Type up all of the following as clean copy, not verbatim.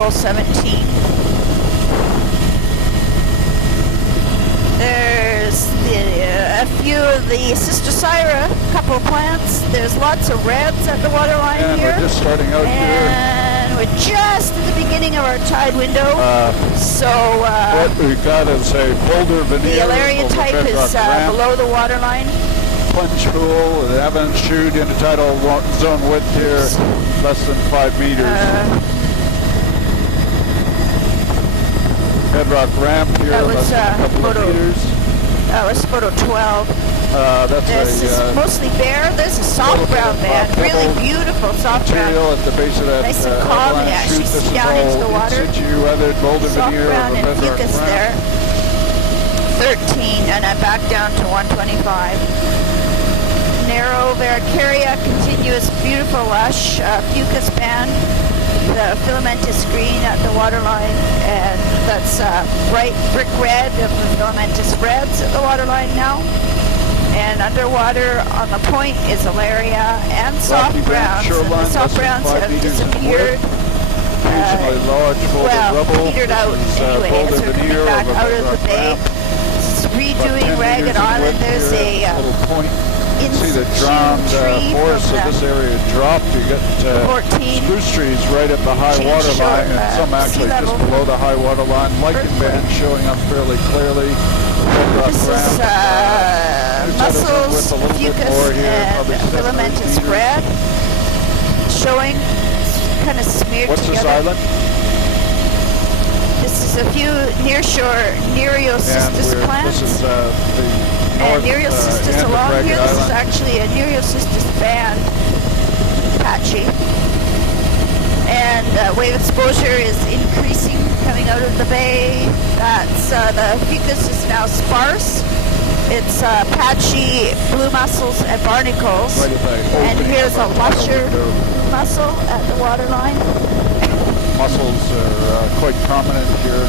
17. There's a few of the Sister Syra couple of plants. There's lots of reds at the waterline and here. We're just starting out and we're just at the beginning of our tide window. What we've got is a boulder veneer. The Alaria type is below the waterline. Plunge pool, the avalanche chute, intertidal zone width here, less than 5 meters. Bedrock ramp here, that was less than a couple photo, of meters. That was photo 12. This is mostly bare. There's a soft brown band, really beautiful soft brown. Material at the base of that nice and calm. You actually see down into the water. Soft brown and fucus there. 13, and I'm back down to 125. Narrow Varicaria, continuous, beautiful, lush fucus band. The filamentous green at the waterline, and that's bright brick red of the filamentous reds at the waterline now. And underwater on the point is Alaria and soft browns. The soft browns have disappeared. Petered out anyway as we're coming back out of the bay. It's redoing Ragged Island. There's a see the drowned forest of this area dropped. You get spruce trees right at the high water line, and some actually just below the high water line. Lichen band showing up fairly clearly. This is mussels, fucus, and filamentous red showing, kind of smeared What's together. This island? This is a few nearshore Nereocystis plants. This is the and Nereocystis along here. This is actually a Nereocystis band, patchy. And wave exposure is increasing coming out of the bay. That's the fucus is now sparse. It's patchy blue mussels and barnacles. And here's a lusher mussel at the waterline. Mussels are quite prominent here.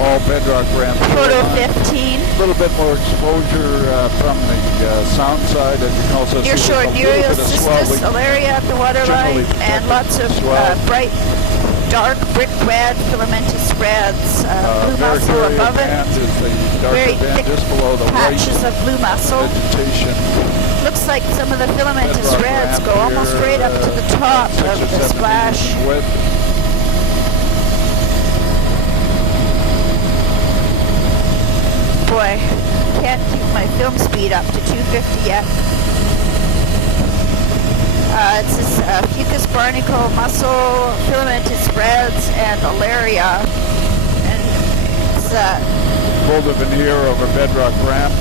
All bedrock ramp. Photo 15. A little bit more exposure from the sound side, and you can also see Nearshore Nereocystis, Alaria at the waterline, and lots of bright, dark brick red, filamentous reds. Blue mussel above it. Very thick patches of blue mussel. Looks like some of the filamentous reds go almost right up to the top of the splash. Boy, can't keep my film speed up to 250 yet. It's this fucus barnacle, mussel, filamentous reds, and Alaria. And it's boulder veneer over bedrock ramp.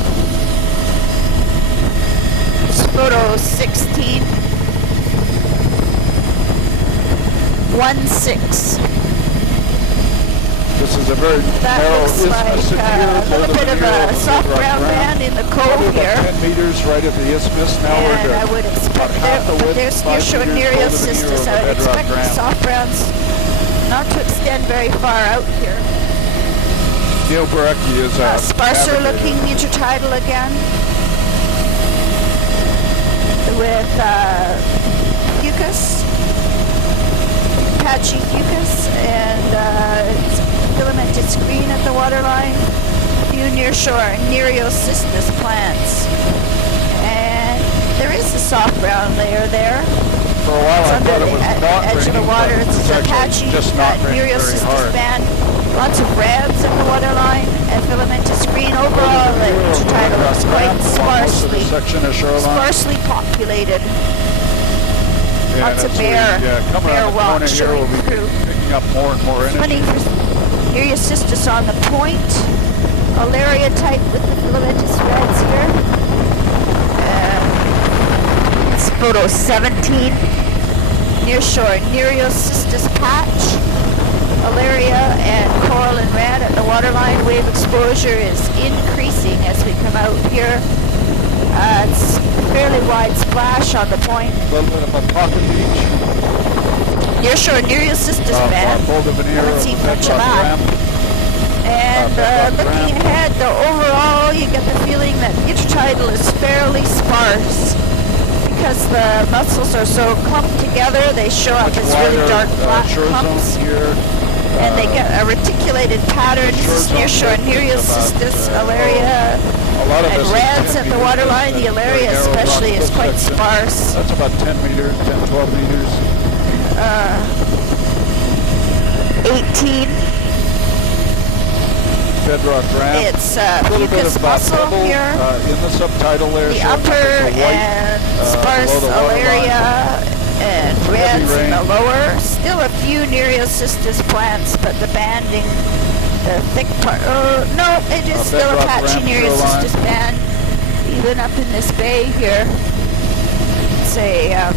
It's photo 16. 1-6. This is a very narrow isthmus here. A little bit of a soft brown band in the cove here. 10 meters right at the isthmus. Now and I would expect there's nearshore Nereocystis. I would expect the soft browns not to extend very far out here. Neobarecki is sparser looking intertidal again, with fucus, patchy fucus, and filamentous green at the waterline. A few nearshore Nereocystis plants, and there is a soft brown layer there. For a while, I thought it was not edge of the water. It's a patchy Nereocystis band. Lots of reds at the waterline and filamentous green. Overall, the intertidal is quite sparsely populated. Lots of bare rock showing through. Picking up more and more energy. Nereocystis on the point. Alaria type with the filamentous reds here. It's photo 17. Nearshore Nereocystis patch. Alaria and coral and red at the waterline. Wave exposure is increasing as we come out here. It's fairly wide splash on the point. A little bit of a pocket beach. Nearshore Nereocystis band. Let's see much of that. And looking ahead, overall, you get the feeling that intertidal is fairly sparse. Because the mussels are so clumped together, they show up as really dark flat clumps. Here. a reticulated pattern. This is nearshore Nereocystis, Alaria, and reds at the waterline. The Alaria especially is quite sparse. That's about 10 meters, 10, 12 meters. 18. Bedrock ramp. It's fucus mussel here. In the subtitle there. The upper and sparse Alaria and reds in the lower. Still a few Nereocystis plants, but the banding, the thick part. Oh no, it is still a patchy Nereocystis band, even up in this bay here. It's a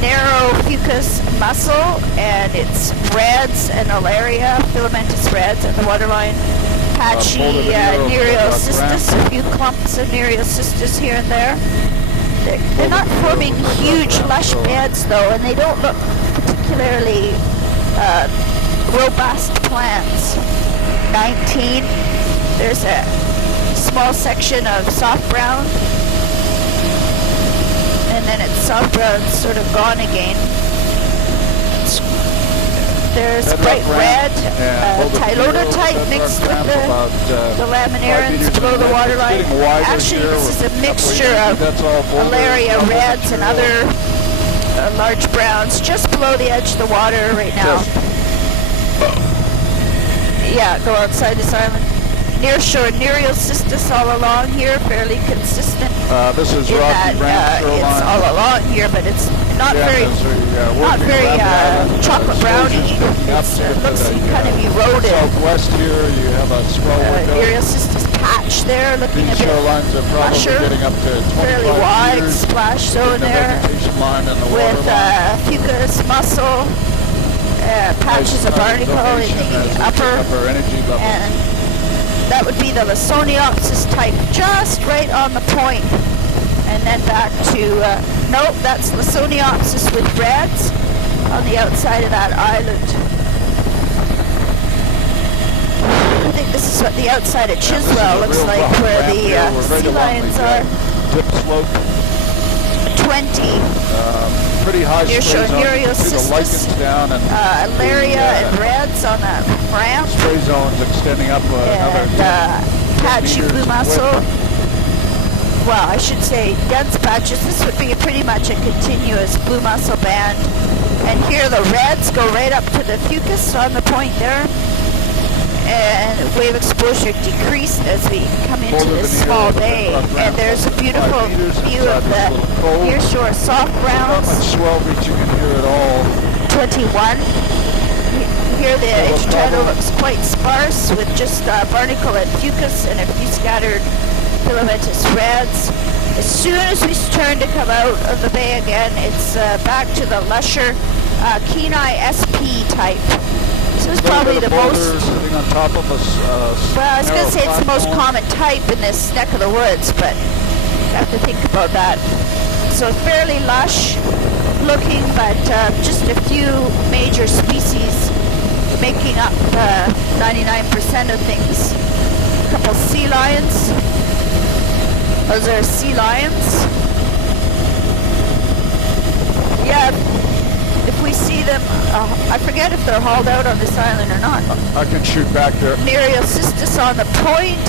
narrow fucus mussel, and it's reds and Alaria, filamentous reds at the waterline. Patchy Nereocystis, a few clumps of Nereocystis here and there. They're not forming huge lush beds though, and they don't look particularly robust plants. 19, there's a small section of soft brown, and then it's soft brown sort of gone again. There's bright red, Tylota type mixed with the laminarans below the waterline. Actually, this is a mixture of Alaria reds and other large browns just below the edge of the water right now. Yeah, go outside this island. Nearshore Nereocystis all along here, fairly consistent. This is in Rocky that it's all along here, but it's not very chocolate browny. It looks kind of eroded. Southwest here, you have a swell Nereocystis patch there, looking a bit lusher, fairly wide splash zone there, with fucus mussel, patches of barnacle in the upper, and that would be the Lysoniopsis type, just right on the point. And then back to, nope, that's Lysoniopsis with reds on the outside of that island. I think this is what the outside of Chiswell looks like, where the sea lions are. Dip slope. 20. Pretty high Nearshore Nereocystis, Alaria and reds on that ramp. Spray zones extending up and patchy blue mussel. Well, I should say dense patches. This would be pretty much a continuous blue mussel band. And here the reds go right up to the fucus on the point there. And wave exposure decreased as we come into this small bay. And there's a beautiful view of the nearshore soft browns. Not much swell reaching in here at all. 21. Here the intertidal looks quite sparse with just barnacle and fucus and a few scattered filamentous reds. As soon as we turn to come out of the bay again, it's back to the lusher Kenai SP type. This is probably the most, sitting on top of well, I was going to say it's the most common type in this neck of the woods, but you have to think about that. So fairly lush looking, but just a few major species making up 99% of things. A couple sea lions. Those are sea lions. Yeah, if we see them, I forget if they're hauled out on this island or not. I can shoot back there. Nereocystis on the point,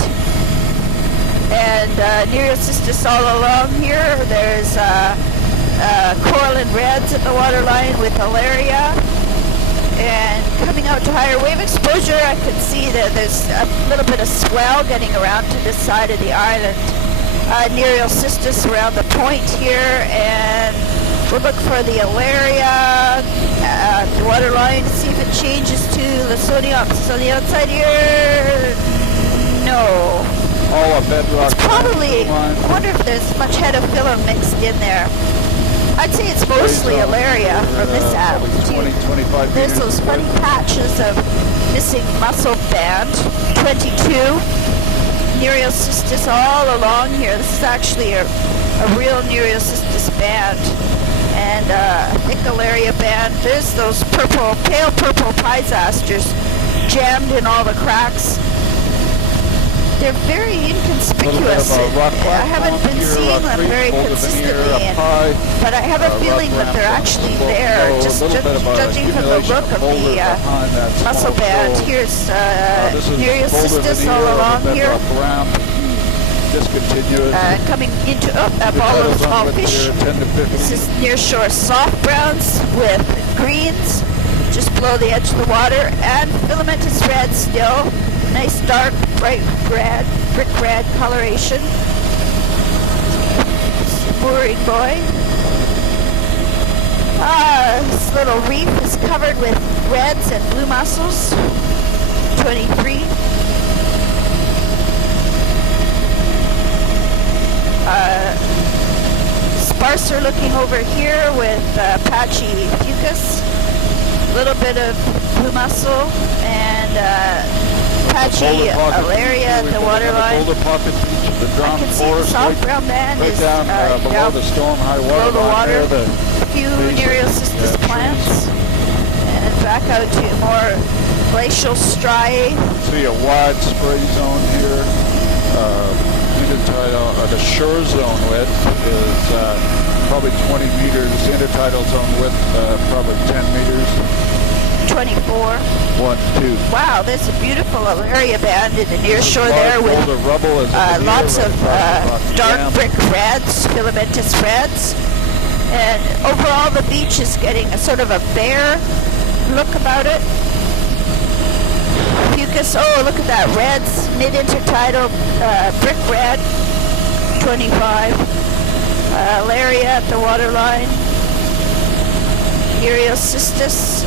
and Nereocystis all along here. There's coral and reds at the waterline with Alaria. And coming out to higher wave exposure, I can see that there's a little bit of swell getting around to this side of the island. Nereocystis around the point here, and we'll look for the Alaria the waterline to see if it changes to Lysoniopsis on the outside here. No. All a bedrock. It's probably, I wonder if there's much headophyllum mixed in there. I'd say it's mostly Alaria from this altitude. 20-25 There's those funny patches of missing mussel band. 22. Nereocystis all along here. This is actually a real Nereocystis band. And a thick Alaria band. There's those purple, pale purple pysasters jammed in all the cracks. they're very inconspicuous. I haven't been seeing them very consistently, but I have a feeling that they're actually there, just judging from the look of the muscle band. Here's Nereus cystis all along here. Coming into a ball of small fish. This is nearshore soft browns with greens just below the edge of the water, and filamentous red still. Nice dark, bright red, brick red coloration. Mooring buoy. This little reef is covered with reds and blue mussels. 23. Sparser looking over here with patchy fucus. A little bit of blue mussel and patchy alaria at the waterline. I can see the soft brown band is down below the storm high water. Below the water. A few Nereus cystis plants. And back out to more glacial striae. See a wide spray zone here. The shore zone width is probably 20 meters. Intertidal zone width probably 10 meters. 24. 1, 2. Wow, there's a beautiful alaria band in the near shore there with lots of dark brick reds, filamentous reds. And overall the beach is getting a sort of a bare look about it. Fucus, oh look at that, reds, mid-intertidal, brick red, 25. Alaria at the waterline. Nereus cystis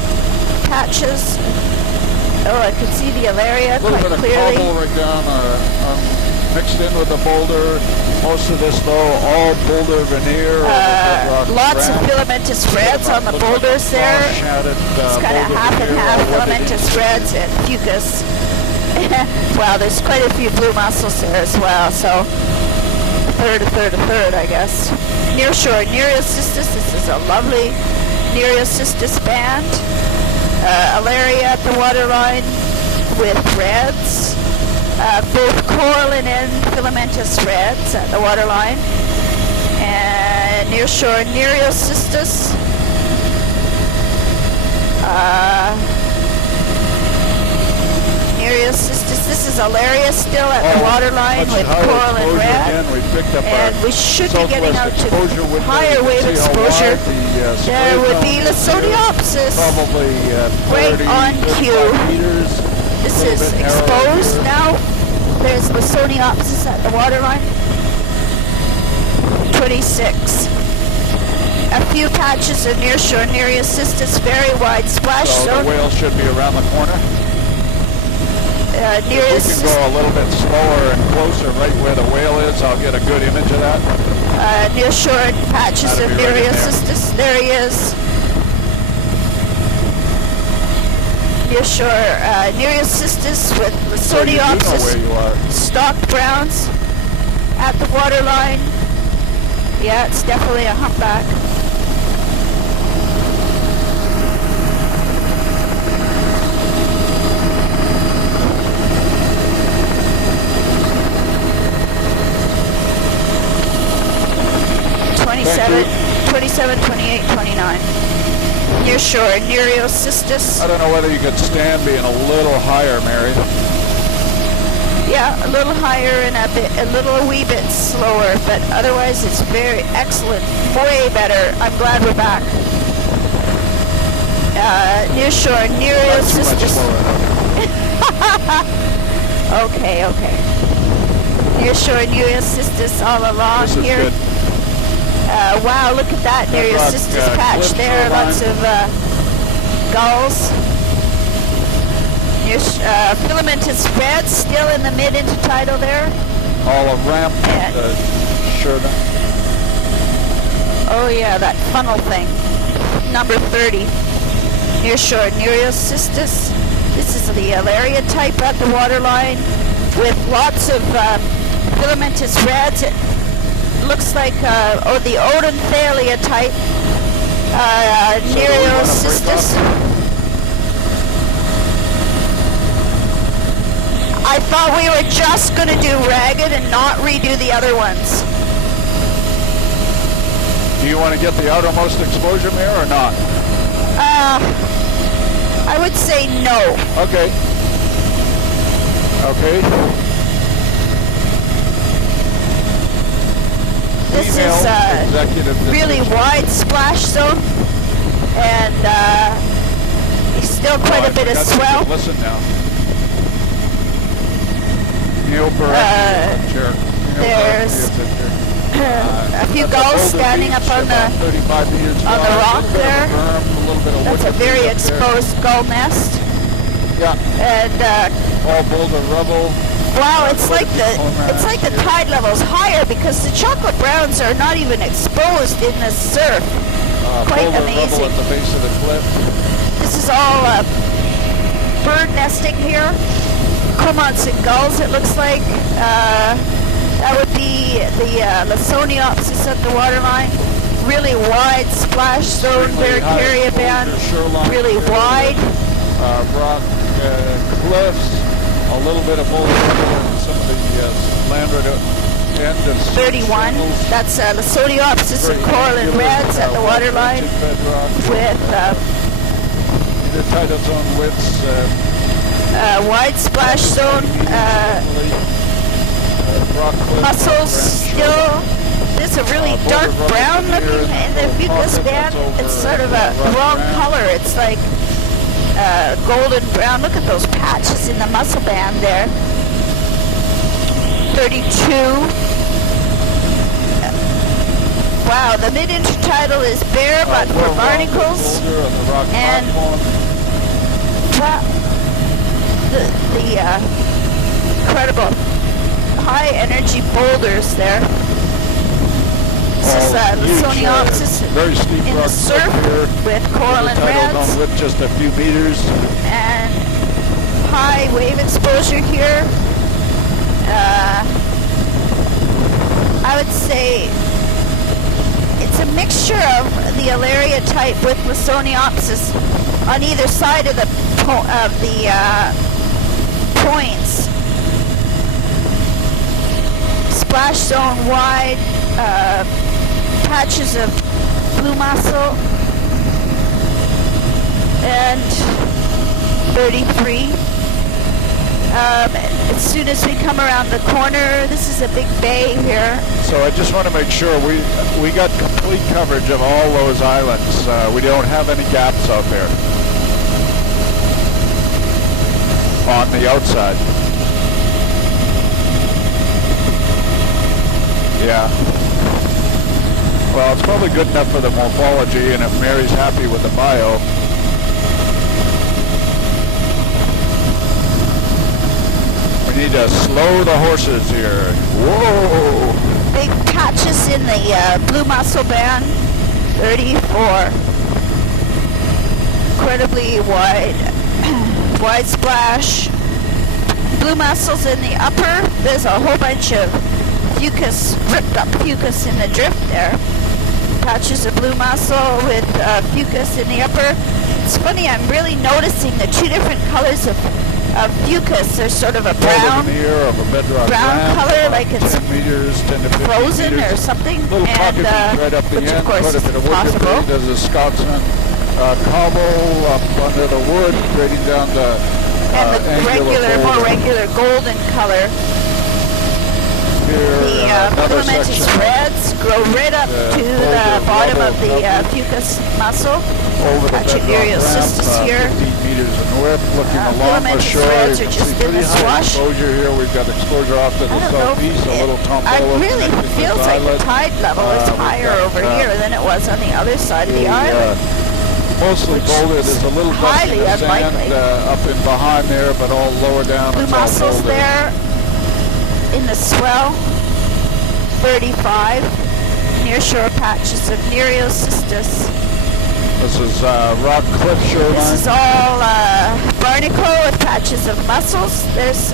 patches. Oh, I can see the alaria quite clearly. A little bit of cobble right down, mixed in with the boulder. Most of this though, all boulder veneer. Lots of filamentous reds on the boulders there. It's kind of half and half filamentous reds and fucus. Wow, there's quite a few blue mussels there as well, so a third, I guess. Nearshore Nereus cystis, this is a lovely Nereus cystis band. Alaria at the waterline with reds. Both coralline and filamentous reds at the waterline. And nearshore Nereus cystis. Nereus cystis. This is alaria still at the waterline with coralline red. And we should be getting out to higher wave exposure. There would be Lasoniopsis right on cue. This is exposed now. There's Lasoniopsis at the waterline. 26. A few patches of nearshore Nereus cystis, very wide splash zone. The whale should be around the corner. If we can go a little bit slower and closer right where the whale is, I'll get a good image of that. Nearshore patches of Nereus cystis. There he is. Nearshore Nereus cystis with Lasoniopsis stalked browns at the waterline. Yeah, it's definitely a humpback. Twenty-seven, 28, 29. Nearshore Nereus cystis. I don't know whether you could stand being a little higher, Mary. Yeah, a little higher and a wee bit slower, but otherwise it's very excellent, way better. I'm glad we're back. Nearshore Nereus cystis. Okay. Nearshore Nereus cystis all along here. Good. Wow, look at that Nereus cystis patch there. Lots of gulls. Filamentous red still in the mid-intertidal there. All a ramp. Sure. Oh yeah, that funnel thing. Number 30. Nearshore Nereus cystis. This is the alaria type at the waterline with lots of filamentous reds. It looks like the Odenthalia type. Nereus cystis. I I thought we were just going to do Ragged and not redo the other ones. Do you want to get the outermost exposure mirror or not? I would say no. Okay. Okay. This is really wide splash zone, and still quite a bit of swell. Listen now. Neil Perez, there's a few gulls standing up on the rock there. That's a very exposed gull nest. Yeah. And all boulder rubble. Wow, it's like the tide level's higher because the chocolate browns are not even exposed in the surf. Quite amazing. At the base of the cliff. This is all bird nesting here. Cormorants and gulls, it looks like. That would be the Lawsoniopsis at the waterline. Really wide splash zone, Barracaria band. Really wide. Rock cliffs. A little bit of boulder and some of the landward end of 31. That's Lawsoniopsis and coral and reds at the waterline with the tidal zone widths. Wide splash zone. Mussels still. This is a really dark brown looking in the fucus band. It's sort of a wrong color. It's like golden brown. Look at those patches in the mussel band there. 32. Wow, the mid-intertidal is bare, but for barnacles. And the incredible high energy boulders there. This is Lawsoniopsis in the surf with coral and reds. With just a few meters. And high wave exposure here. I would say it's a mixture of the Alaria type with Lawsoniopsis on either side of the points. Splash zone wide, patches of blue mussel, and 33. As soon as we come around the corner, this is a big bay here. So I just want to make sure we got complete coverage of all those islands. We don't have any gaps out there on the outside. Yeah. Well, it's probably good enough for the morphology, and if Mary's happy with the bio. We need to slow the horses here. Whoa! Big patches in the blue mussel band. 34. Incredibly wide splash. Blue mussels in the upper. There's a whole bunch of fucus, ripped up fucus in the drift there. Patches of blue mussel with fucus in the upper. It's funny, I'm really noticing the two different colors of fucus. There's sort of a brown color, like it's 10 meters, 10 to 15 frozen meters. or something, Little and right up the which end, of course quite a bit of is wood possible. debris. There's a Scotsman cobble up under the wood, grading down the and the more regular golden color. Here, the filamentous reds grow right up to the bottom of the fucus mussel. Pachyderiocistus here. 15 meters in width, looking along the shore. Reds are just in the swash. Exposure here. We've got exposure off to the southeast, a little tombola. It really feels like the tide level is higher over here than it was on the other side of the island. Mostly boulder. There's a little highly unlikely. Up in behind there, but all lower down. Blue mussels there in the swell. 35. Nearshore patches of Nereocystis. This is rock cliff shoreline. This is all barnacle with patches of mussels. There's,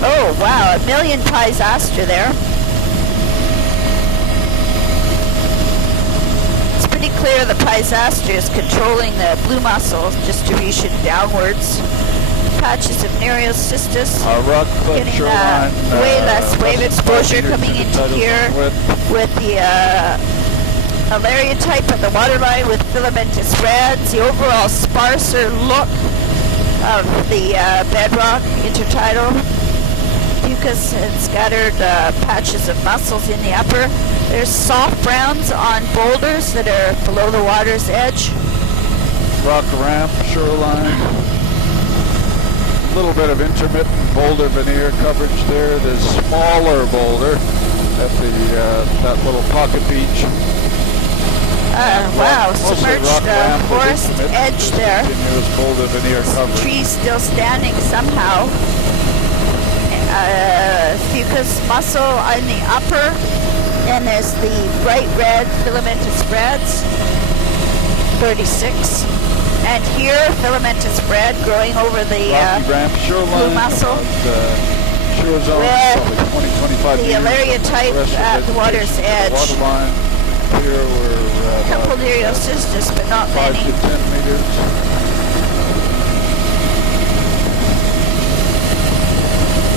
oh wow, 1 million Pysastra there. It's pretty clear the Pysastra is controlling the blue mussel distribution downwards. patches of Nereocystis. Rock cliff getting shoreline. Way less wave exposure coming into here with the Alaria type at the waterline with filamentous reds. The overall sparser look of the bedrock, intertidal fucus and scattered patches of mussels in the upper. There's soft browns on boulders that are below the water's edge. Rock ramp shoreline. A little bit of intermittent boulder veneer coverage there. There's smaller boulder at the that little pocket beach. Wow, submerged forest edge there. Continuous boulder veneer coverage. Trees still standing somehow. Fucus mussel in the upper, and there's the bright red filamentous reds, 36. And here, filamentous red growing over the blue mussel. With the Alaria type at the water's edge. Here we're couple Nereocystis, but not 5 many. to 10 meters.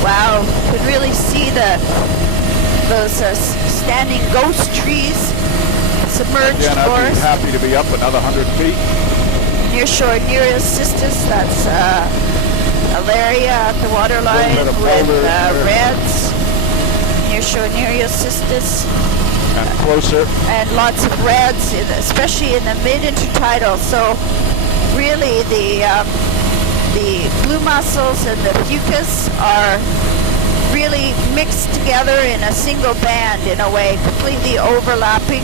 Wow, could really see those standing ghost trees, submerged Again, forest. I'd be happy to be up another 100 feet. Nearshore Nereocystis, that's Alaria at the waterline with reds. Nearshore Nereocystis. And closer. And lots of reds, especially in the mid-intertidal. So really the blue mussels and the fucus are really mixed together in a single band in a way, completely overlapping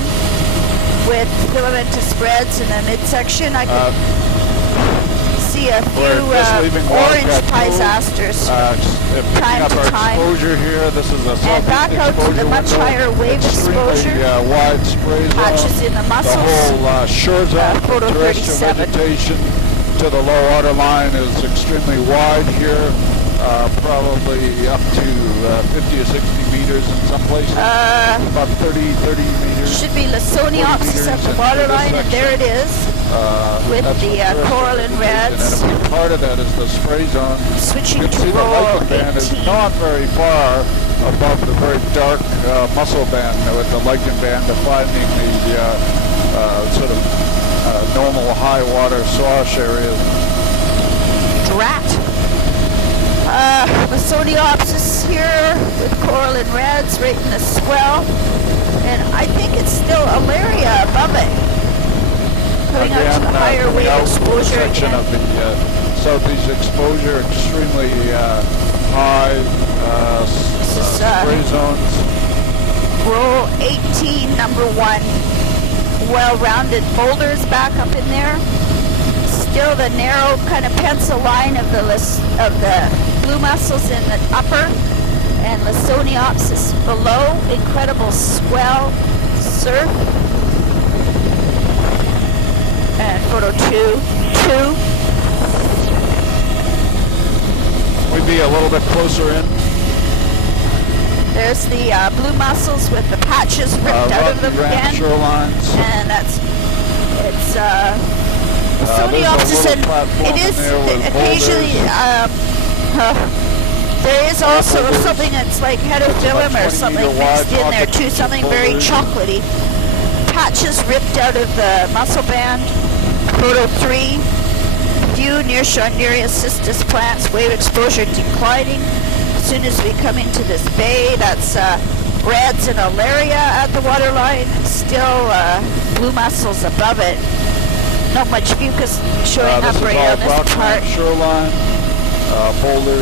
with filamentous reds in the midsection. I can see a few orange pysasters time to time. Here. This is a and back out to the much higher wave exposure. Wide spray zone. Patches in the mussels. The whole shore zone photo terrestrial 37. vegetation to the low water line is extremely wide here, probably up to 50 or 60 meters in some places, about 30 meters. Should be Lysoniopsis at the waterline, and there it is, with the coral and reds. And a big part of that is the spray zone. Switching you can to see the lichen band 18. is not very far above the very dark mussel band, with the lichen band defining the sort of normal high water swash areas. Drat. Lysoniopsis here with coral and reds right in the swell. And I think it's still Alaria above it. Coming out to the higher wave exposure section again. Of the southeast exposure, extremely high spray zones. Roll 18, number 1. Well-rounded boulders back up in there. Still the narrow kind of pencil line of the blue mussels in the upper and Lysoniopsis below. Incredible swell, surf. And photo 2. We'd be a little bit closer in. There's the blue mussels with the patches ripped out of them again. Shorelines. And it's Lysoniopsis, and it is occasionally there is also something that's like heterophyllum or something mixed in there too, something very chocolatey. Patches ripped out of the mussel band. Photo 3. Few nearshore Nereocystis plants, wave exposure declining. As soon as we come into this bay, that's reds and Alaria at the waterline. Still blue mussels above it. Not much fucus showing up right on this part. Shoreline, boulder,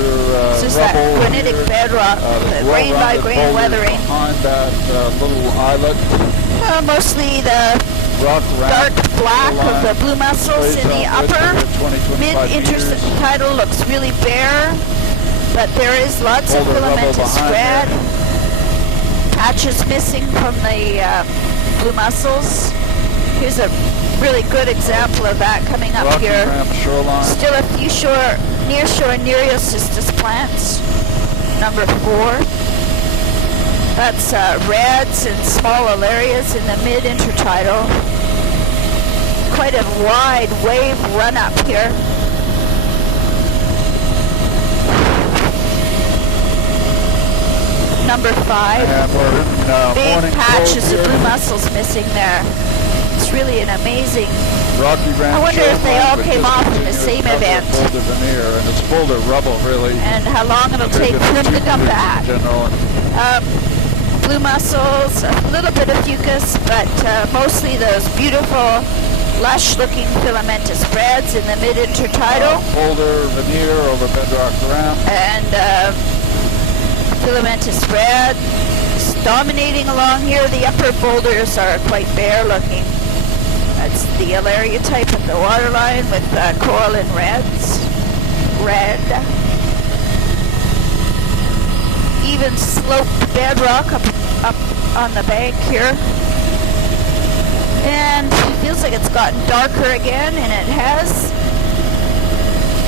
this is that granitic bedrock, grain by grain weathering. Behind that little islet. Mostly the dark black of the blue mussels in the upper. Mid-intertidal looks really bare, but there is lots of filamentous red. Patches missing from the blue mussels. Here's a really good example of that coming up Rocky here. Ramp shoreline. Still a few nearshore Nereocystis plants. Number 4. That's reds and small Alarias in the mid-intertidal. Quite a wide wave run up here. number 5. And we're in big morning patches here. of blue mussels missing there. It's really an amazing. Rocky Ranch. I wonder if they all came off in the same event. Boulder veneer, and it's boulder rubble, really. And how long it'll take for them to come back. Blue mussels, a little bit of fucus, but mostly those beautiful, lush-looking filamentous spreads in the mid-intertidal. Boulder veneer over bedrock ramp. And filamentous spread dominating along here. The upper boulders are quite bare-looking. That's the Alaria type at the waterline with coralline reds. Red. Even sloped bedrock up on the bank here. And it feels like it's gotten darker again, and it has.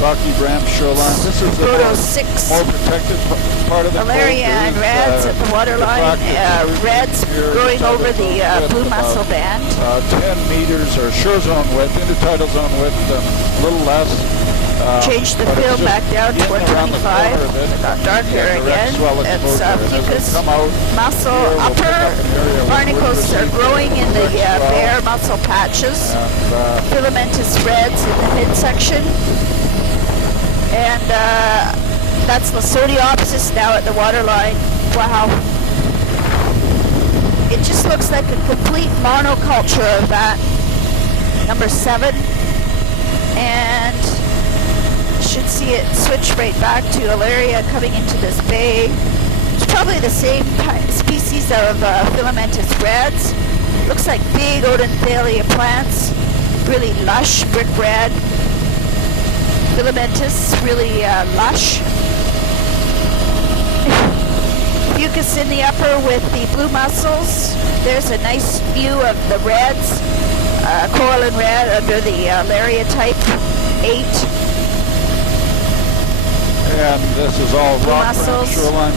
Rocky Ramp shoreline. This is the more protected part of the Alaria and reds at the waterline. Reds growing over the blue mussel band. 10 meters or shore zone width, intertidal zone width, a little less. Change the field back down to 125. It got darker again. It's fucus mussel upper. Barnacles are growing in the bare mussel patches. Filamentous spreads in the midsection. And that's Lasoniopsis now at the waterline. Wow. It just looks like a complete monoculture of that. Number 7. And should see it switch right back to Alaria coming into this bay. It's probably the same species of filamentous reds. Looks like big Odenthalia plants. Really lush, brick red. Filamentous, really lush. Fucus in the upper with the blue mussels. There's a nice view of the reds. Coralline red under the Alaria type 8. And this is all rock mussels. Shoreline.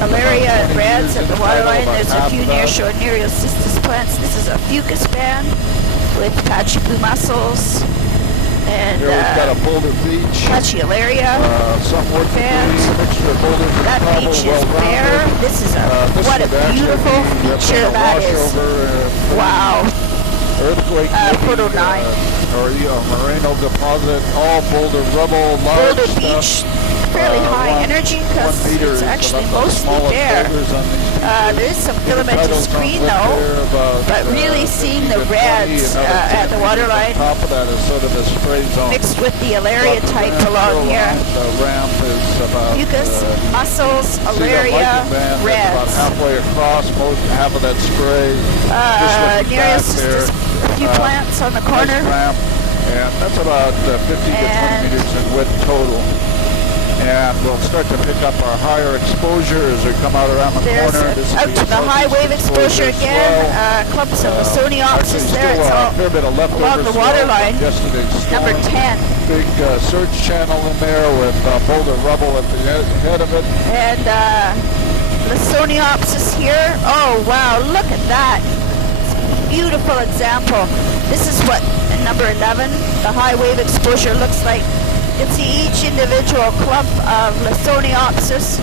Alaria and reds at the waterline. There's a few nearshore Nereocystis plants. This is a fucus band with patchy blue mussels. And here we've got a boulder beach. Patchy Alaria. Some wood mixture of boulders. That beach is bare. This is what a beautiful feature that is. Wow. Earthquake. Photo 9. Moreno deposit, all boulder rubble, large boulder beach, fairly high energy because it's actually mostly bare. There is some filamentous green though, but really seeing the reds at the waterline mixed with the Alaria type along here. Fucus, mussels, Alaria, reds. Halfway across, half of that spray. Nereocystis, a few plants on the corner. And that's about 15 to 20 meters in width total. And we'll start to pick up our higher exposure as we come out around the corner. Out to the high wave exposure again. Clumps of Lasoniopsis there. It's all along the waterline. Number 10. Big surge channel in there with boulder rubble at the head of it. And Lasoniopsis here. Oh wow, look at that. Beautiful example. This is what number 11, the high wave exposure looks like. You can see each individual clump of Lasoniopsis.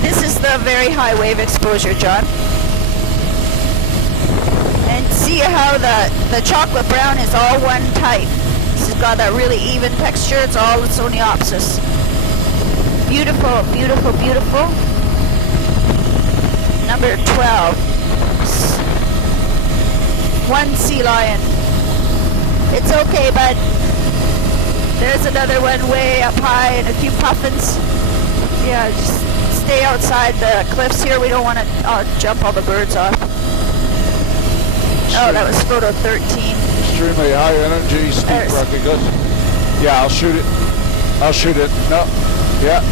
This is the very high wave exposure, John. And see how the chocolate brown is all one type. This has got that really even texture. It's all Lasoniopsis. Beautiful, beautiful, beautiful. Number 12. One sea lion. It's okay, bud. There's another one way up high and a few puffins. Yeah, just stay outside the cliffs here. We don't want to jump all the birds off. Oh, that was photo 13. Extremely high energy, steep rocky. Good. Yeah, I'll shoot it. I'll shoot it. No. Yeah.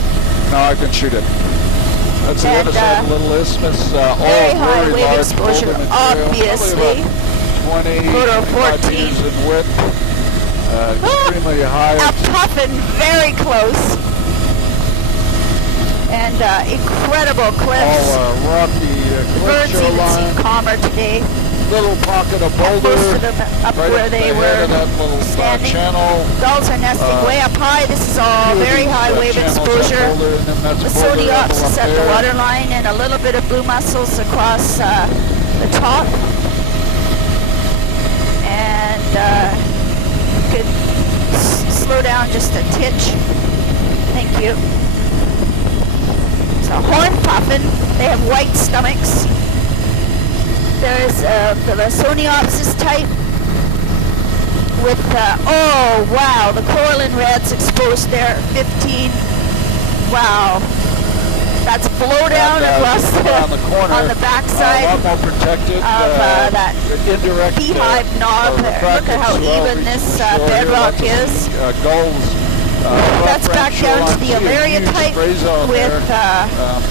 No, I can shoot it. That's the other side of the little isthmus. Very high wave exposure, obviously. 20, photo 14. Meters in width. Extremely high. A puffin very close. And incredible cliffs. All rocky cliff birds even seem calmer today. Little pocket of boulder. Most of them up right where they were that little standing. Channel. Gulls are nesting way up high. This is all very high wave exposure. The Sodiopsis at the waterline and a little bit of blue mussels across the top. And you could slow down just a titch. Thank you. So horn puffin, they have white stomachs. There's the Soniopsis type with, oh wow, the coralline reds exposed there, 15. Wow. That's blowdown across the corner, on the backside a lot more protected, of that indirect beehive knob. Look at how even this bedrock is. Gulls. That's back down to the Alaria type with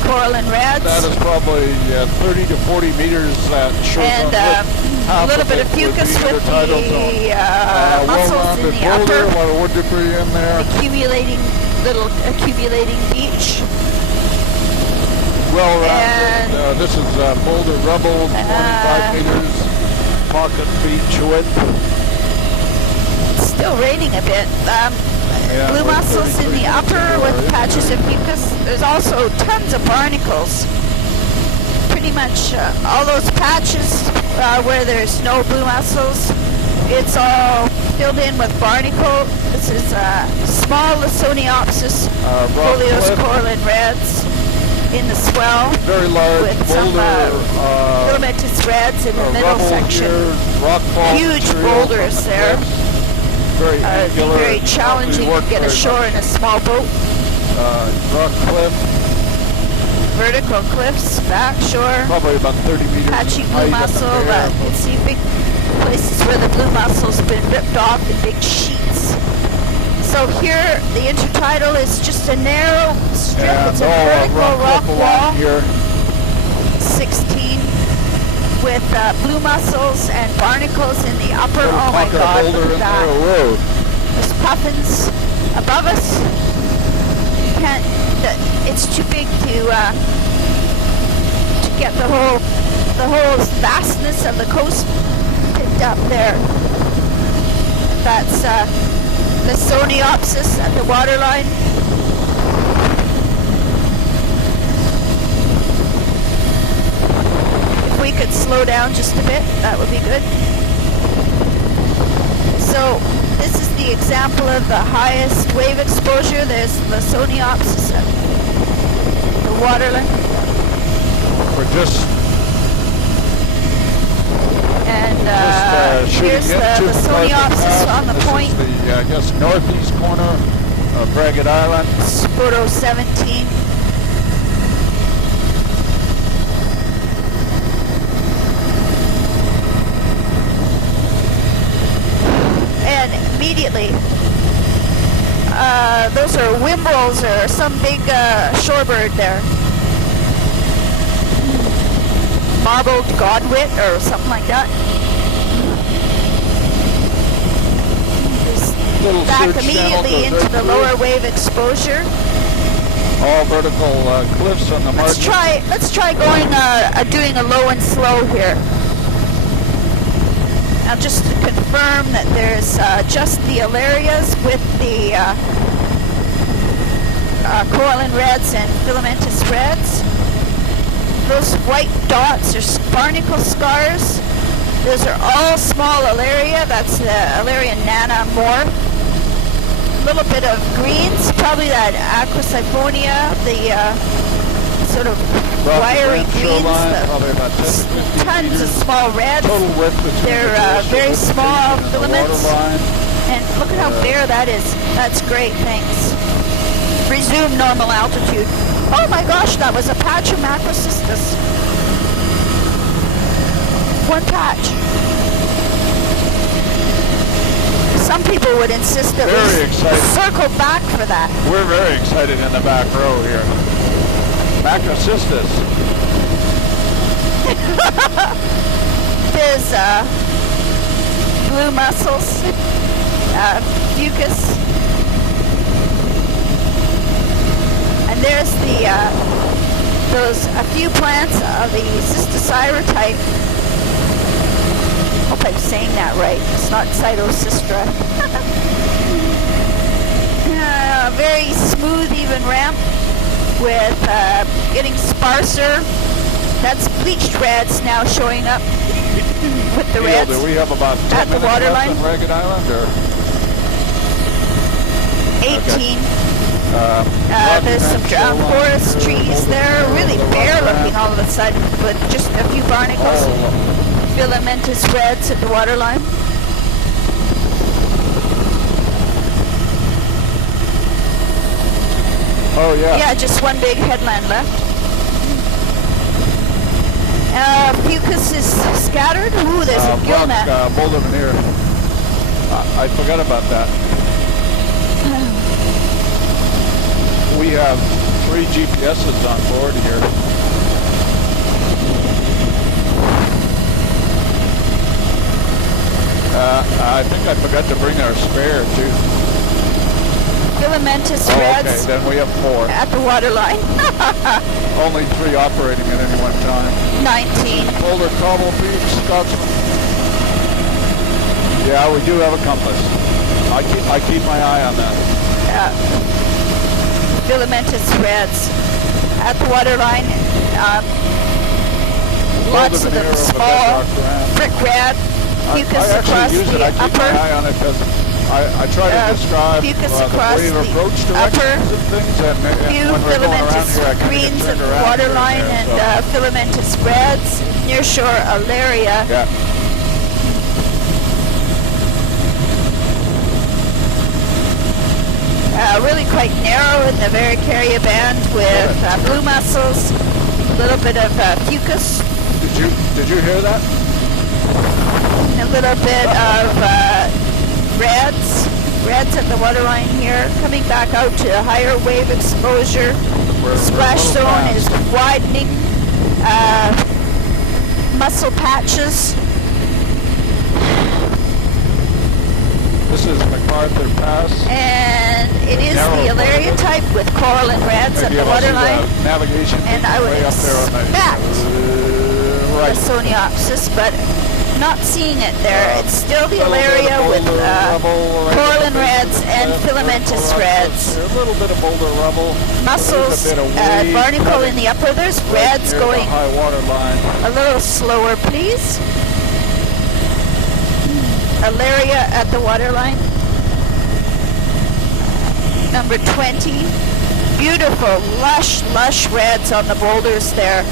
coralline reds. That is probably 30 to 40 meters at shore and a little bit of fucus with the mussels in the upper. A lot of wood debris in there. Accumulating beach. Well rounded. This is Boulder Rubble, 25 meters, pocket beach width. It's still raining a bit. Blue mussels in the upper with patches of mucus. There's also tons of barnacles. Pretty much all those patches where there's no blue mussels, it's all filled in with barnacle. This is small Lysoniopsis folios coralline reds in the swell. Very large with some filamentous reds in the middle section. Huge boulders there. Very angular, very challenging to get ashore in a small boat. Rock cliff. Vertical cliffs, back shore. Probably about 30 meters. Patchy blue mussel. You can see big places where the blue mussel's been ripped off in big sheets. So here, the intertidal is just a narrow strip. And it's a vertical rock wall. Here. 16. With blue mussels and barnacles in the upper. Oh my God, look at that. There's puffins above us. It's too big to get the whole vastness of the coast picked up there. That's the Soniopsis at the waterline. We could slow down just a bit, that would be good. So this is the example of the highest wave exposure. There's the Soniopsis at the waterline. We're just here's the Soniopsis on the point. This is the, I guess, northeast corner of Braggett Island. Photo 17. Immediately, those are Wimbles or some big shorebird there. Marbled godwit or something like that. Back immediately into the lower wave exposure. All vertical cliffs on the margin. Let's try going doing a low and slow here. Now just to confirm that there's just the Alarias with the coralline reds and filamentous reds. Those white dots are barnacle scars. Those are all small Alaria. That's the Alaria nana more. A little bit of greens, probably that Aquasiphonia, the sort of wiry greens, tons of small reds. They're very small filaments. And look at how bare that is. That's great, thanks. Resume normal altitude. Oh my gosh, that was a patch of Macrocystis. One patch. Some people would insist that we circle back for that. We're very excited in the back row here. Macrocystis. There's blue mussels, fucus, and there's the a few plants of the Cystosira type. Hope I'm saying that right. It's not Cytosistra. Very smooth, even ramp with getting sparser. That's bleached reds now showing up with the reds. Do we have about 10 at the waterline? On Ragged Island, or 18. Okay. There's some drowned forest trees there, really bare looking all of a sudden, with just a few barnacles. Filamentous reds at the waterline. Oh yeah. Yeah, just one big headland left. Fucus is scattered. Ooh, there's a gillnet. Boulder Veneer. I forgot about that. We have 3 GPSs on board here. I think I forgot to bring our spare too. Filamentous reds. Okay, then we have 4. At the waterline. Only 3 operating at any one time. 19. Boulder Cobble Beach, Scotsman. Yeah, we do have a compass. I keep my eye on that. Filamentous reds at the waterline. Lots of them small, brick red, fucus across the I keep my eye on it because I try to describe the wave approach directions and things, and few when we're going around here, I kind of greens get at turned the around waterline here, and filamentous reds, nearshore Alaria. Yeah. Really quite narrow in the Varicaria band with blue mussels, a little bit of fucus. Did you hear that? A little bit of reds at the waterline here, coming back out to a higher wave exposure. Splash zone is widening. Mussel patches. This is MacArthur Pass. And it is the Alaria type with coral and reds at the waterline. Navigation and I would expect the Soniopsis, but not seeing it there. It's still the Alaria with coral and reds and filamentous reds. A little bit of boulder rubble. Mussels, barnacle in the upper. There's reds going high water line. A little slower, please. Alaria at the waterline. Number 20. Beautiful, lush reds on the boulders there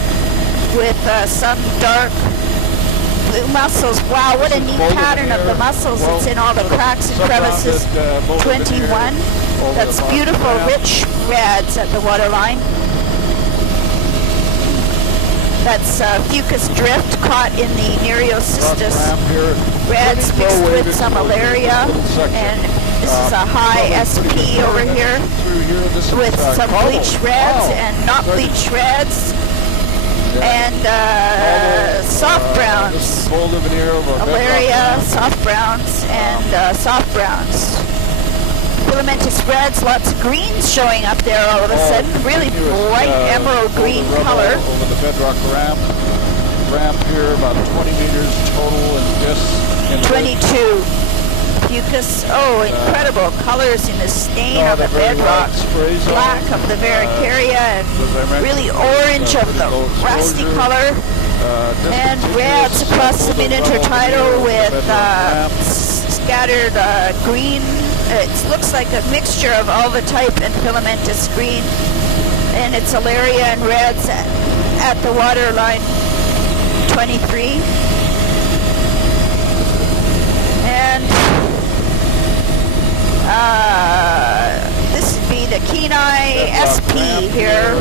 with some dark blue mussels. Wow, what a neat pattern of the mussels. It's in all the cracks and crevices. 21. That's beautiful, rich reds at the waterline. That's fucus drift caught in the Nereocystis. Reds mixed with some Alaria, and this is a high SP over here with some bleached reds and not bleached reds and soft browns. Alaria, soft browns, and soft browns. Filamentous reds, lots of greens showing up there all of a sudden. Really bright emerald green color. Over the bedrock ramp here, about 20 meters total in this. 22. Fucus, incredible colors in the stain of the bedrock. Black of the Varicaria and really orange of the rusty color. And reds across the mid-intertidal with scattered green. It looks like a mixture of all the type and filamentous green. And it's Alaria and reds at the waterline. 23. And this would be the Kenai SP here.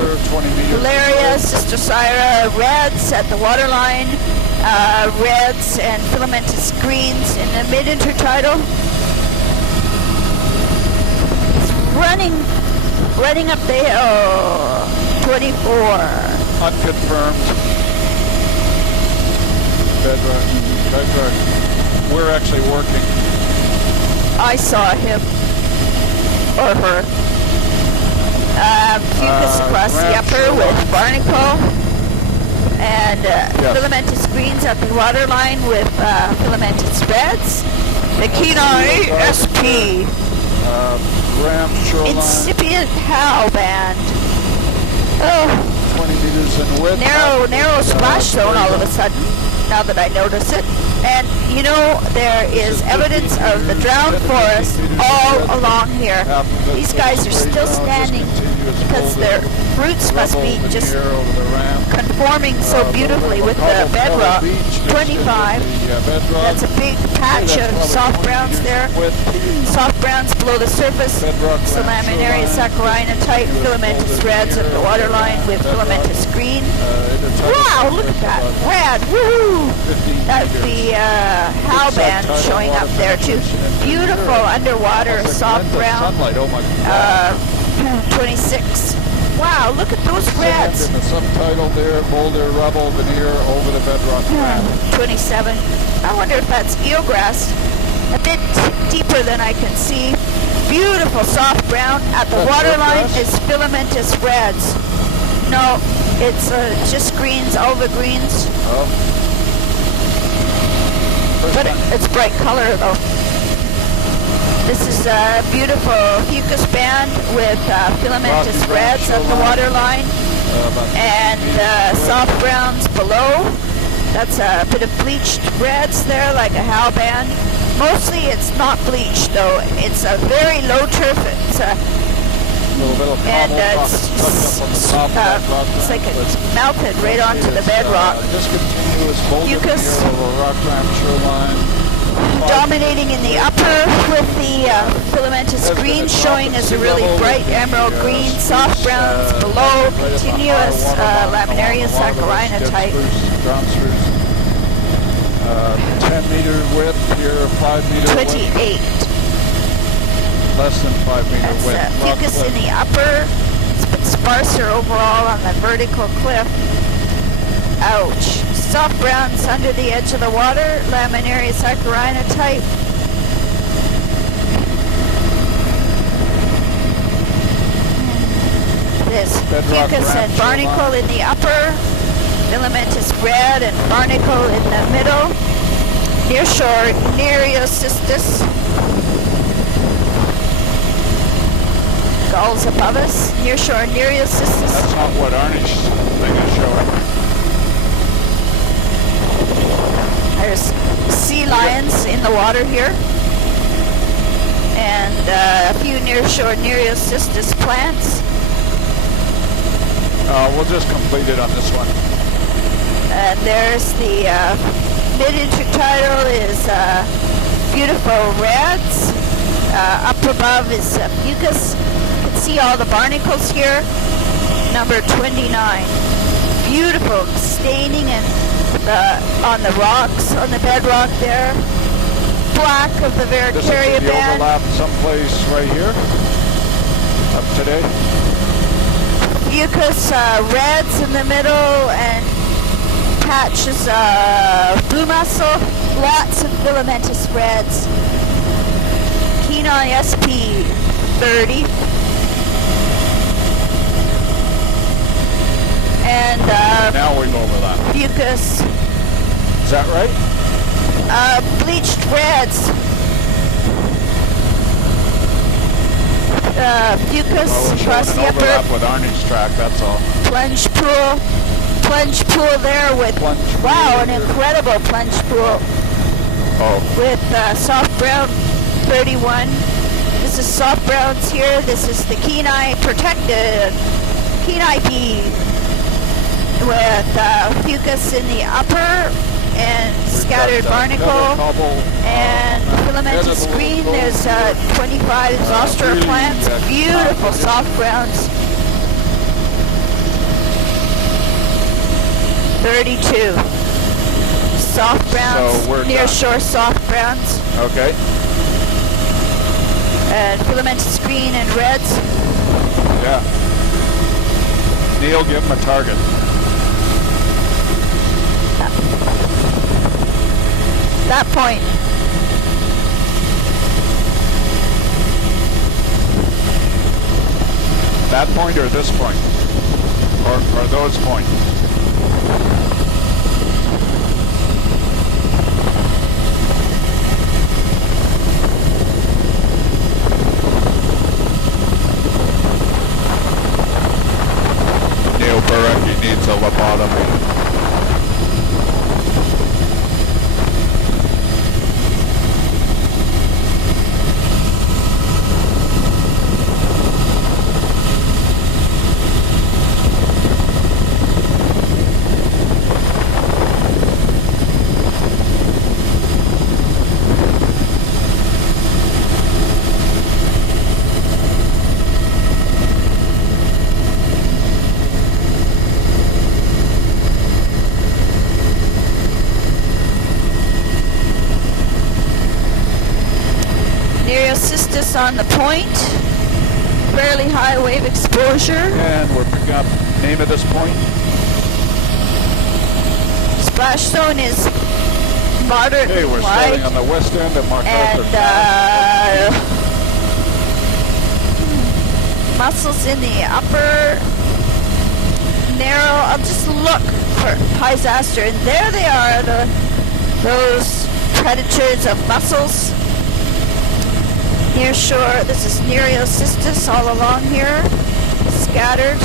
Alaria, Cystosira, reds at the waterline. Reds and filamentous greens in the mid-intertidal. Running up the hill. 24. Unconfirmed. Bedrock. We're actually working. I saw him or her. fucus across the upper with barnacle. And filamentous greens at the waterline with filamentous reds. The Kenai SP. Incipient Hal band. Oh. 20 meters in width. Narrow splash zone all of a sudden, now that I notice it. And you know, there is evidence of the drowned forest all along here. These guys are still standing because their roots must be just conforming so beautifully with the bedrock. 25. That's a big patch of soft browns there. Soft browns below the surface. Laminaria saccharina type filamentous reds at the waterline with filamentous green. Wow, look at that red! Woohoo! That's the Hal band showing up there too. Beautiful underwater soft brown. 26. Wow, look at those reds. In the subtitle there, boulder, rubble, veneer over the bedrock. 27. I wonder if that's eelgrass. A bit deeper than I can see. Beautiful soft brown. At the waterline is filamentous reds. No, it's just greens, alva greens. Oh. But it's bright color though. This is a beautiful fucus band with filamentous reds at the waterline and soft browns below. That's a bit of bleached reds there, like a Hal band. Mostly it's not bleached though. It's a very low turf. It's a it's like it's melted right onto the bedrock. Fucus dominating in the upper with the filamentous green showing as a really bright emerald green, soft browns below, continuous laminaria saccharina type. 10 meter width here, 5 meter 28. Width. Less than 5 meter width. That's fucus in the upper. It's a bit sparser overall on the vertical cliff. Ouch. Soft browns under the edge of the water, laminaria saccharina type. This fucus and barnacle in the upper, filamentous red and barnacle in the middle. Nearshore Nereocystis. Gulls above us. Nearshore Nereocystis. That's not what Arnie's thing is showing. There's sea lions in the water here, and a few nearshore Nereocystis plants. We'll just complete it on this one. And there's the mid-intertidal is beautiful reds. Up above is fucus. You can see all the barnacles here. Number 29. Beautiful staining and on the rocks, on the bedrock there. Black of the Varicaria band. Overlap someplace right here. Up today. Fucus reds in the middle and patches of blue mussel. Lots of filamentous reds. Kenai SP 30. And now we've overlapped. Fucus. Is that right? Bleached reds. Fucus across the upper. With Arnie's track, that's all. Plunge pool there with an incredible plunge pool. Oh. With soft brown 31. This is soft browns here. This is the Kenai protected Kenai B with fucus in the upper and scattered barnacle and filamentous green. There's 25 Zostera plants, beautiful soft browns. 32 soft browns, so near shore soft browns. Okay. And filamentous green and reds. Yeah. Neil, give him a target. That point. That point or this point? Or those points? Neil Barecki needs a lobotomy. Nereocystis on the point, fairly high wave exposure. And we're picking up the name of this point. Splash zone is moderately we're wide. starting on the west end of MacArthur. And mussels in the upper narrow. I'll just look for Peisaster, and there they are, those predators of mussels. Near shore, this is Nereocystis all along here, scattered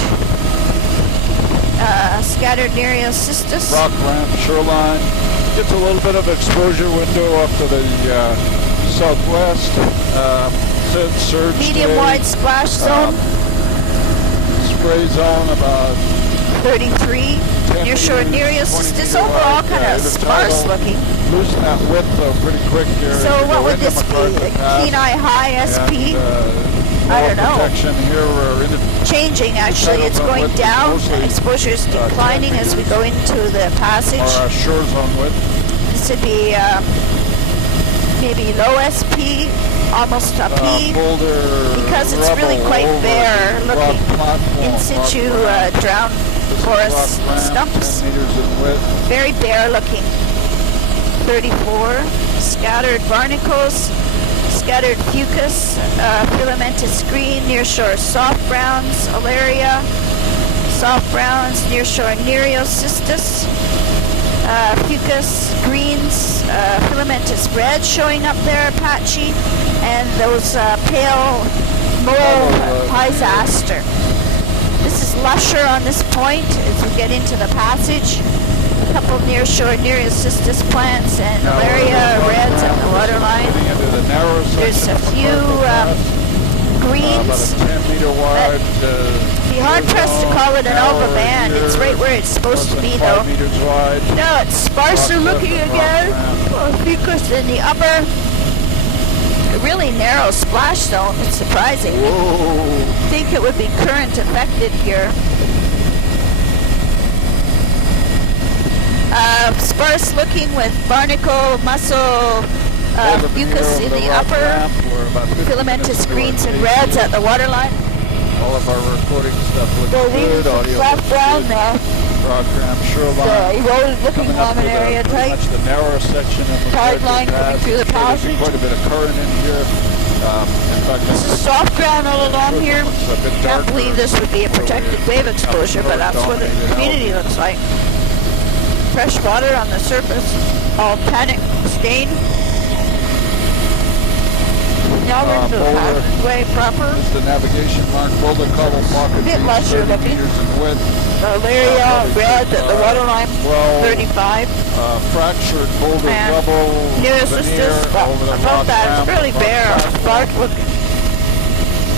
Nereocystis. Rock ramp, shoreline, gets a little bit of exposure window up to the southwest. Surge medium today. wide splash zone. Spray zone about 33. Near shore Nereocystis overall kind of sparse looking. Losing that width though pretty quick here. So what would this be? A Kenai High SP? I don't know. Protection here, we're in changing actually. It's going down. Exposure is declining as we go into the passage. Or shore zone width. This would be maybe low SP, almost a P, because it's really quite bare looking. In situ drowned forest stumps. Very bare looking. 34. Scattered barnacles, scattered fucus, filamentous green, nearshore soft browns, alaria, soft browns, nearshore Nereocystis, fucus greens, filamentous red showing up there, patchy, and those pale mole Peisaster. This is lusher on this point as we get into the passage. A couple nearshore Nereocystis plants and alaria reds at the waterline. There's a few greens. Be hard pressed to call it an alba band. It's right where it's supposed to be though. No, it's sparser looking again. Fucus in the upper. A really narrow splash zone. It's surprising. I think it would be current affected here. Sparse looking with barnacle, mussel, fucus in the upper, filamentous greens and reds at the waterline. All of our recording stuff looks good. Audio flat down there. Program shoreline. The eroded looking laminaria type. Much the narrow section of the tide line coming through the passage. Quite a bit of current in here. In fact, this is soft ground all along here. Can't believe this would be a protected wave exposure, but that's what the community looks like. Fresh water on the surface, all panic stain. Now we're into the passageway proper. This is the navigation mark, boulder cobble pocket. A bit lesser looking. Alaria red at the waterline, 35. Fractured boulder double Nereocystis above that. It's really bare, dark looking.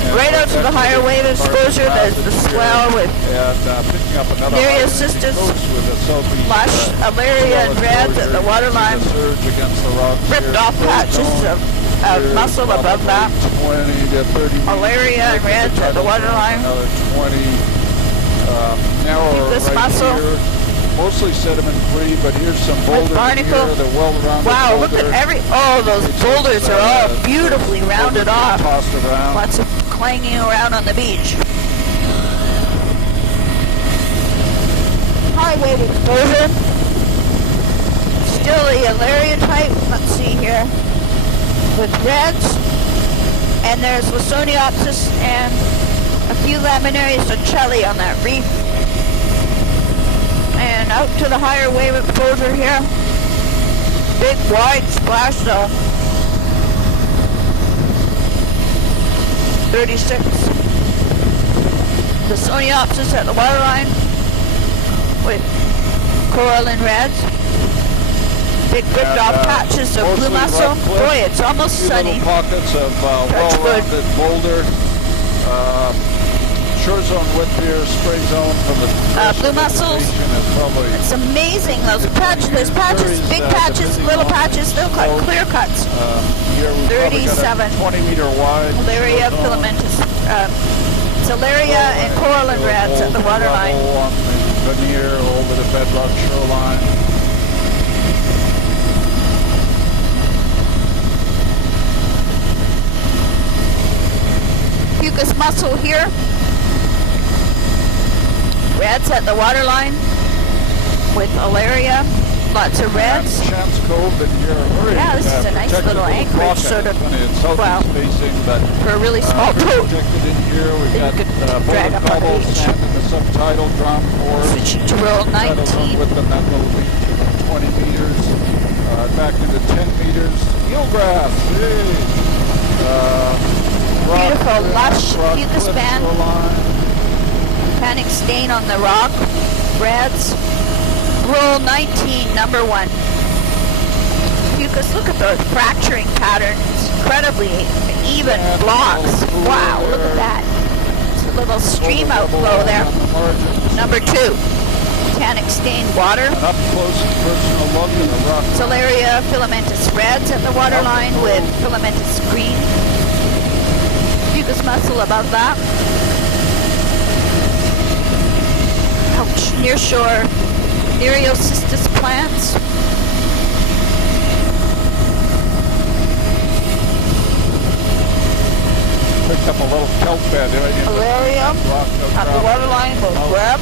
Right out to the higher wave exposure, there's the swell with Nereocystis, flash, alaria and reds at the waterline, ripped off patches of mussel above that, alaria and reds at the waterline, this mussel, mostly sediment free, but here's some boulders barnacle. Here, the well-rounded wow, boulder. Look at those boulders are all beautifully rounded off. Lots of clanging around on the beach. High wave exposure. Still the alaria type. Let's see here. With reds. And there's Lawsoniopsis and a few laminaries ocelli on that reef. And out to the higher wave exposure here. Big wide splash zone. 36. The Soniopsis at the waterline with coral and reds. Big ripped off patches of blue mussel. Boy, it's almost sunny. Pockets of well-rounded boulder. Shore zone width here, spray zone from the blue mussels. It's amazing. Those patches, there's patches, big patches, little patches. They look like clear cuts. Here 37. 20-meter wide. Malaria filamentous. Salaria and coral and reds at the waterline. On the veneer over the bedrock shoreline. Fucus mussel here. Reds at the waterline with Alaria. Lots of reds. Chance Cove in here. Yeah, this is a nice little anchorage, sort of. Well, for a really small boat. In here, we've got drag up on the beach. And the subtidal drum for switching to roll 19. With the metal leak to 20 meters. Back into 10 meters. Eelgrass. Beautiful, lush fucus band. Panic stain on the rock. Reds. Roll 19, number 1. Fucus, look at those fracturing patterns. Incredibly even blocks. Wow, look at that. It's a little stream outflow there. Number 2. Panic stained water. An up close and personal look at the rock. Salaria filamentous reds at the waterline with filamentous green. Fucus mussel above that. Ouch, near shore. Nereocystis plants. Picked up a little kelp bed right in Alaria at the waterline will grab.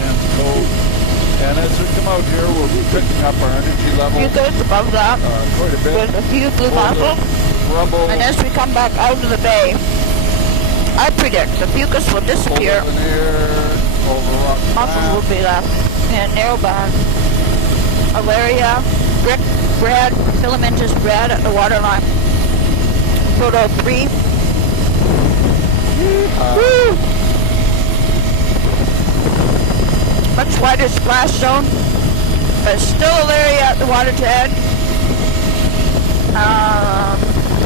And as we come out here, we'll be picking up our energy level. Fucus above that. Quite a bit. With a few blue mussel. Rubble. And as we come back out of the bay, I predict the fucus will disappear. Mussels will be left. And narrow band. Alaria, brick, red, filamentous red at the waterline. Photo 3. Much wider splash zone, but still Alaria at the water's edge.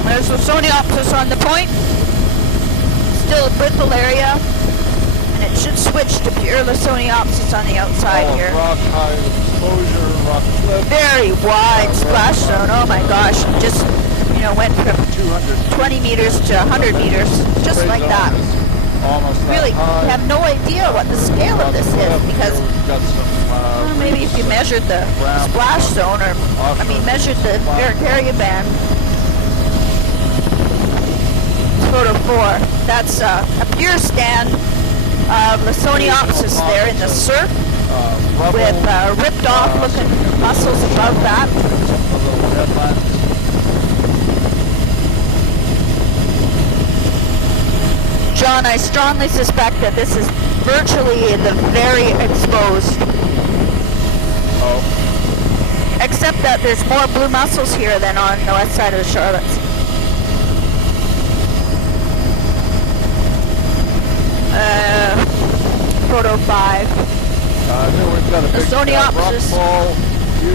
There's the Soniopsis on the point. Still a brittle area. And it should switch to pure Lasoniopsis on the outside here. Rock high exposure, rock cliff. Very wide splash zone. Oh my gosh. Just, went from 20 meters to 100 meters. Just like that. Really have no idea what the scale of this is because maybe if you measured the splash zone or, measured the Barracaria band. Photo 4. That's a pure stand of Lasoniopsis there in the surf with ripped off looking mussels above that. John, I strongly suspect that this is virtually the very exposed. Except that there's more blue mussels here than on the west side of the Charlottes. Photo 5. Here we've got a big Soniopsis ball,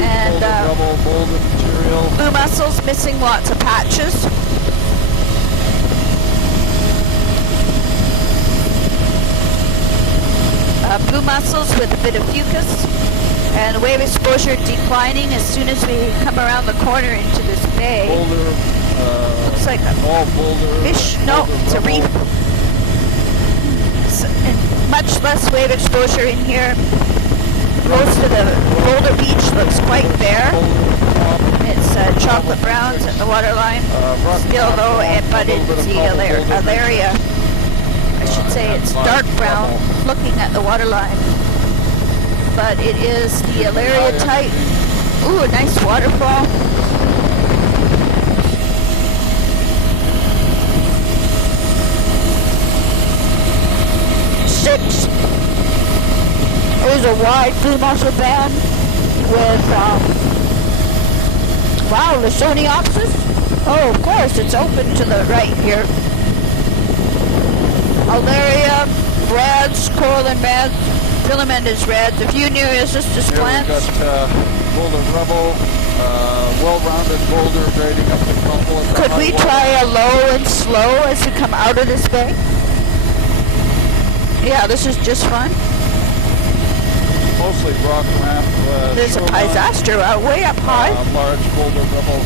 and double molded material. Blue mussels missing lots of patches. Blue mussels with a bit of fucus. And wave exposure declining as soon as we come around the corner into this bay. Boulder, looks like a boulder, fish. No, it's a reef. And much less wave exposure in here. Most of the boulder beach looks quite bare. It's chocolate browns at the waterline. Still though, but it's the Alaria. I should say it's dark brown looking at the waterline. But it is the Alaria type. Ooh, a nice waterfall. a wide blue mussel band with, wow, Lysoniopsis. Oh, of course, it's open to the right here. Alaria, reds, coral and reds, filamentous reds, a few Nereocystis plants. Here we got boulder rubble, well-rounded boulder grading up the crumble. Could we try a low and slow as we come out of this bay? Yeah, this is just fun. Mostly rock ramp. There's a Pisaster way up high. Large boulder rubble.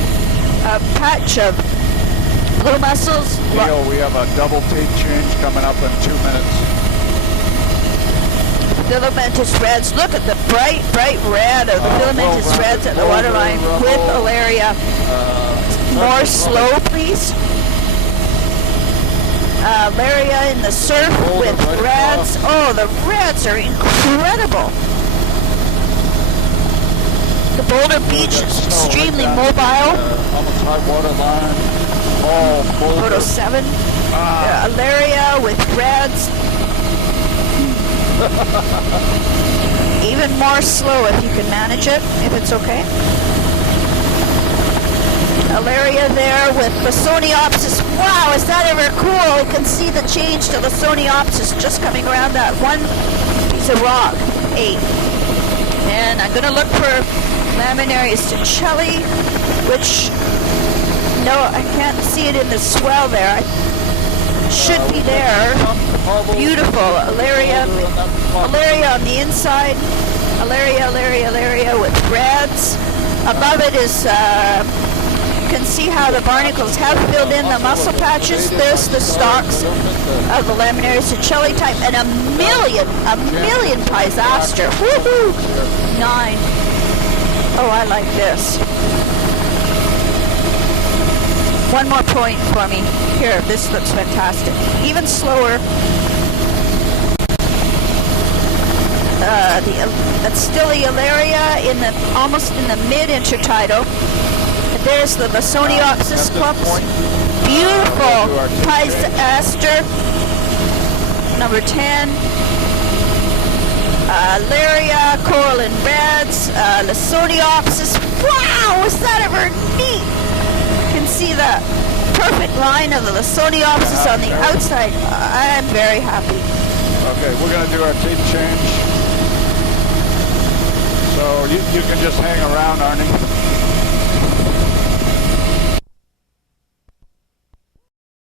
A patch of blue mussels. Neil, we have a double tape change coming up in 2 minutes. Filamentous reds. Look at the bright red of the filamentous reds at the waterline with Alaria. More slow, please. Alaria in the surf with reds. Oh, the reds are incredible. The Boulder Beach is extremely mobile. Almost high water line. All boulder. Photo 7. Alaria with reds. Even more slow if you can manage it, if it's okay. Alaria there with Lysoniopsis. Wow, is that ever cool? You can see the change to Lysoniopsis just coming around that one piece of rock. 8. And I'm going to look for Laminarius Ticelli, which, no, I can't see it in the swell there. Should be there. Beautiful. Alaria on the inside. Alaria with reds. Above it is, you can see how the barnacles have filled in the mussel patches. There's the stalks of the Laminarius Ticelli type. And a million Pisaster. Woohoo! 9. Oh, I like this. One more point for me. Here, this looks fantastic. Even slower. That's still the Alaria almost in the mid-intertidal. And there's the Lysoniopsis clumps. Beautiful Pisaster. Number 10. Alaria, coral and reds, Lysoniopsis. Wow, is that ever neat? You can see the perfect line of the Lysoniopsis on the outside. I'm very happy. Okay, we're going to do our tape change. So you can just hang around, Arnie.